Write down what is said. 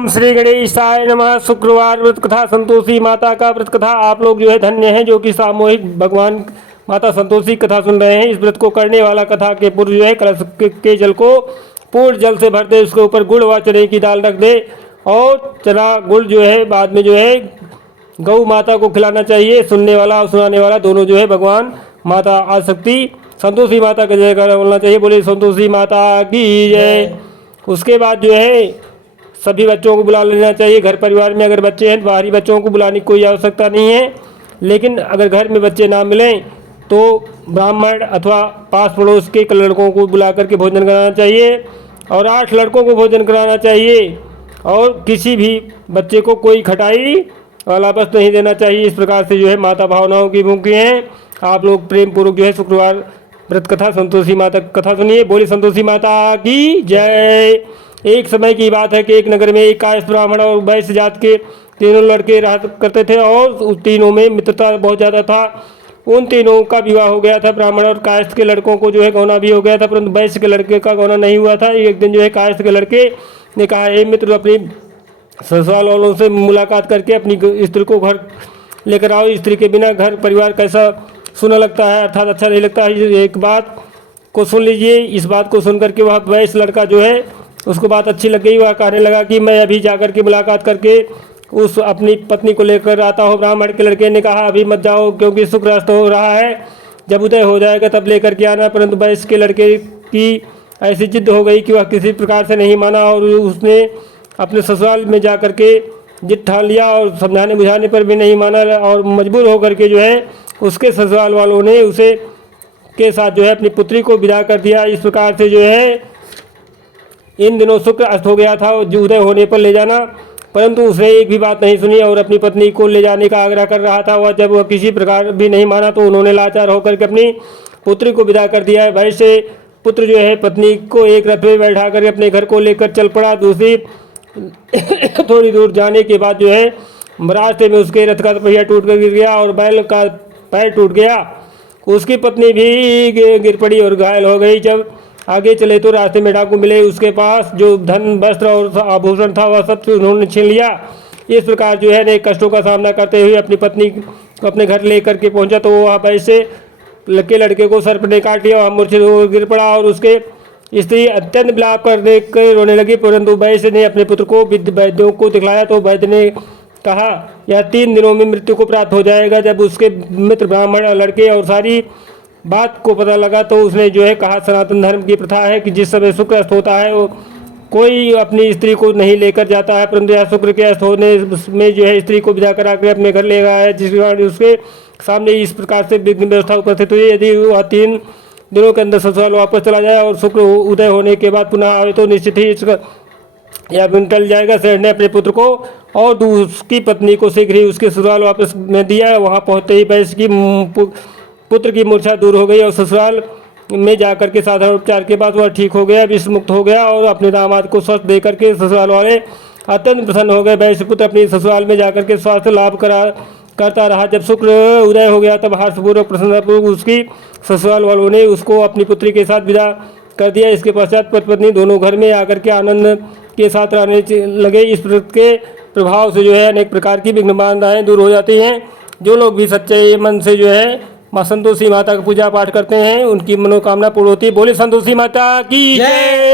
ओम श्री गणेशाय नमः। शुक्रवार व्रत कथा संतोषी माता का व्रत कथा। आप लोग जो है धन्य हैं जो कि सामूहिक भगवान माता संतोषी कथा सुन रहे हैं। इस व्रत को करने वाला कथा के पूर्व जो है कलश के जल को पूर्ण जल से भर दे, उसके ऊपर गुड़ व चने की दाल रख दे और चना गुड़ जो है बाद में जो है गौ माता को खिलाना चाहिए। सुनने वाला और सुनाने वाला दोनों जो है भगवान माता आदिशक्ति संतोषी माता का जयकारा बोलना चाहिए। बोले संतोषी माता की जय। उसके बाद जो है सभी बच्चों को बुला लेना चाहिए। घर परिवार में अगर बच्चे हैं तो बाहरी बच्चों को बुलाने की कोई आवश्यकता नहीं है, लेकिन अगर घर में बच्चे ना मिलें तो ब्राह्मण अथवा पास पड़ोस के लड़कों को बुला करके भोजन कराना चाहिए और 8 लड़कों को भोजन कराना चाहिए और किसी भी बच्चे को कोई खटाई वाला बस नहीं देना चाहिए। इस प्रकार से जो है माता भावनाओं की भूखी हैं। आप लोग प्रेम पूर्वक जो है शुक्रवार व्रत कथा संतोषी माता कथा सुनिए। बोली संतोषी माता की जय। एक समय की बात है कि एक नगर में एक कायस्थ ब्राह्मण और वैश्य जात के तीनों लड़के रहा करते थे और उस तीनों में मित्रता बहुत ज़्यादा था। उन तीनों का विवाह हो गया था। ब्राह्मण और कायस्थ के लड़कों को जो है गौना भी हो गया था, परंतु वैश्य के लड़के का गौना नहीं हुआ था। एक दिन जो है कायस्थ के लड़के ने कहा, हे मित्र, अपनी ससुराल वालों से मुलाकात करके अपनी स्त्री को घर लेकर आओ। स्त्री के बिना घर परिवार कैसा सुना लगता है, अर्थात अच्छा नहीं लगता है। एक बात को सुन लीजिए। इस बात को सुन करके वह वैश्य लड़का जो है उसको बात अच्छी लग गई। वह कहने लगा कि मैं अभी जाकर के मुलाकात करके उस अपनी पत्नी को लेकर आता हूँ। ब्राह्मण के लड़के ने कहा, अभी मत जाओ क्योंकि सूर्यास्त हो रहा है, जब उदय हो जाएगा तब लेकर के आना। परंतु वैश्य के लड़के की ऐसी जिद हो गई कि वह किसी प्रकार से नहीं माना और उसने अपने ससुराल में जा कर के जिद ठान लिया और समझाने बुझाने पर भी नहीं माना और मजबूर होकर के जो है उसके ससुराल वालों ने उसे के साथ जो है अपनी पुत्री को विदा कर दिया। इस प्रकार से जो है इन दिनों शुक्र अस्त हो गया था जो उदय होने पर ले जाना, परंतु उसने एक भी बात नहीं सुनी और अपनी पत्नी को ले जाने का आग्रह कर रहा था। वह जब वह किसी प्रकार भी नहीं माना तो उन्होंने लाचार होकर के अपनी पुत्री को विदा कर दिया है। वैसे पुत्र जो है पत्नी को एक रथ में बैठा कर अपने घर को लेकर चल पड़ा। दूसरी थोड़ी दूर जाने के बाद जो है रास्ते में उसके रथ का पहिया टूट कर गिर गया और बैल का पैर टूट गया। उसकी पत्नी भी गिर पड़ी और घायल हो गई। जब आगे चले तो रास्ते में डाकू मिले। उसके पास जो धन वस्त्र और आभूषण था वह सब उन्होंने छीन लिया। इस प्रकार जो है अनेक कष्टों का सामना करते हुए अपनी पत्नी को अपने घर लेकर के पहुंचा तो वह वैसे लड़के को सर्प ने काट लिया। वह मूर्छित हो गिर पड़ा और उसके स्त्री अत्यंत विलाप करने के रोने लगी, परंतु वैश्य ने अपने पुत्र को वैद्यों को दिखलाया तो वैद्य ने कहा, यह 3 दिनों में मृत्यु को प्राप्त हो जाएगा। जब उसके मित्र ब्राह्मण लड़के और सारी बात को पता लगा तो उसने जो है कहा, सनातन धर्म की प्रथा है कि जिस समय शुक्र अस्त होता है वो कोई अपनी स्त्री को नहीं लेकर जाता है, परंतु यह शुक्र के अस्त होने में जो है स्त्री को विदा करा कर अपने घर ले गया है, जिसके कारण उसके सामने इस प्रकार से विघ्न व्यवस्था उपस्थित हुई। यदि वह 3 दिनों के अंदर ससुराल वापस चला जाए और शुक्र उदय होने के बाद पुनः आए तो निश्चित ही इसका यह टल जाएगा। सेठ ने अपने पुत्र को और उसकी पत्नी को शीघ्र ही उसके ससुराल वापस में दिया। वहाँ पहुँचते ही वैश्य की पुत्र की मूर्छा दूर हो गई और ससुराल में जाकर के साधारण उपचार के बाद वह ठीक हो गया, विष मुक्त हो गया और अपने दामाद को स्वस्थ देकर के ससुराल वाले अत्यंत प्रसन्न हो गए। वैश्य पुत्र अपनी ससुराल में जाकर के स्वास्थ्य लाभ करता रहा। जब शुक्र उदय हो गया तब हर्षपूर्वक प्रसन्नतापूर्वक उसकी ससुराल वालों ने उसको अपनी पुत्री के साथ विदा कर दिया। इसके पश्चात पति पत्नी दोनों घर में आकर के आनंद के साथ रहने लगे। इस व्रत के प्रभाव से जो है अनेक प्रकार की विघ्न बाधाएं दूर हो जाती हैं। जो लोग भी सच्चे मन से जो है माँ संतोषी माता का पूजा पाठ करते हैं उनकी मनोकामना पूर्ण होती है। बोले संतोषी माता की जय।